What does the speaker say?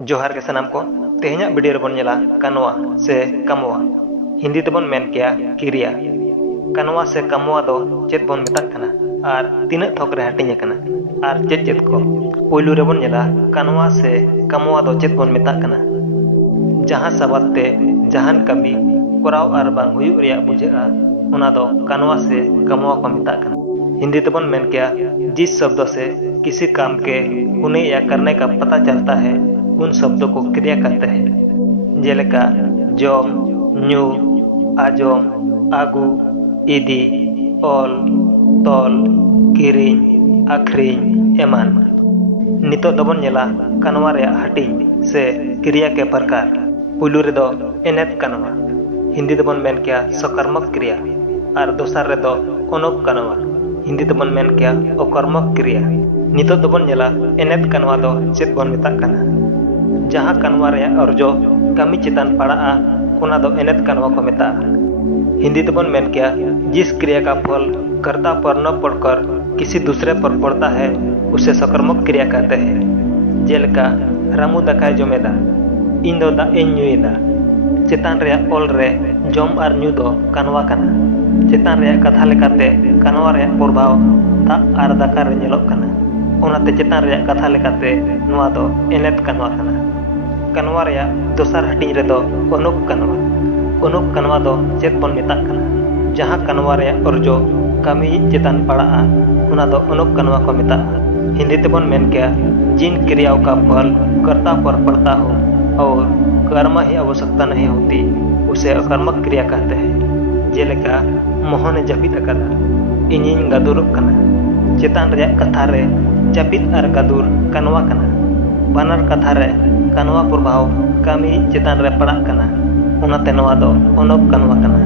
जोहार के सनाम को तेहना वीडियो रे बन नेला कानवा से कमवा हिंदी तेबन मेन किया क्रिया कानवा से कमवा दो चेत बन मेताक कना आर तीना थोक रे हटिंग कना आर चेत चेत को पोइलु रे बन नेला कानवा से कमवा दो चेत बन मेताक कना जहां सबत ते जहान कमी कोराव आर बांग हुयु रिया बुझेगा उना दो कानवा से कमवा को मेताक कना। हिंदी तेबन मेन किया जिस शब्दों से किसी काम के होने या करने का पता चलता है उन शब्दों को क्रिया कहते हैं। जेलेका जोम, न्यू, आजोम, आगू, इदी, ओल, तोल, किरिंग, आखरिंग एमान। नितो दबन नेला कानवा रे हटिंग से क्रिया के प्रकार। पुलु रे दो एनेत कानवा हिंदी तेबन मेन किया सकर्मक क्रिया और दोसर रे दो अनोक कानवा हिंदी तेबन मेन किया अकर्मक क्रिया। नितो दबन नेला एनेत कानवा दो चेत बन मेताक कना जहां कानवा रे अर्जो कमी चितान पड़ा उना दो एनेत कानवा को मेता। हिंदी तेबन मेन किया जिस क्रिया का फल कर्ता पर न पड़कर किसी दूसरे पर पड़ता है उसे सकर्मक क्रिया कहते हैं। जेलका रामू दाकाय जमेदा इन दो दा इन न्यूएदा चितान रे ओल रे जम आर न्यू दो कानवा कना चितान रे कथा लेकाते कानवा रे प्रभाव दा आर दाका रे नेलोक कना ओनाते चितान रे कथा लेकाते नुआ दो एनेत कानवा कना। कानवा रे दोसर हटिंग रे दो अनोक कानवा दो चेत बन मेताक कना जहां कानवा रे अर्जो कमी चितान पड़ा उना दो अनोक कानवा को मेता। हिंदी तेबन मेन किया जिन क्रियाओं का फल कर्ता पर पड़ता हो और कर्म ही आवश्यकता नहीं होती उसे अकर्मक क्रिया कहते हैं। जेलेका मोहने जपित अकादा इनिन गादुरक कना चितान रे कथा रे जपित आर गादुर कानवा कना बानर कथा रे कानवा प्रभाव कमी चितान रे पड़ा कना उनाते नवा दो अनोक कानवा कना।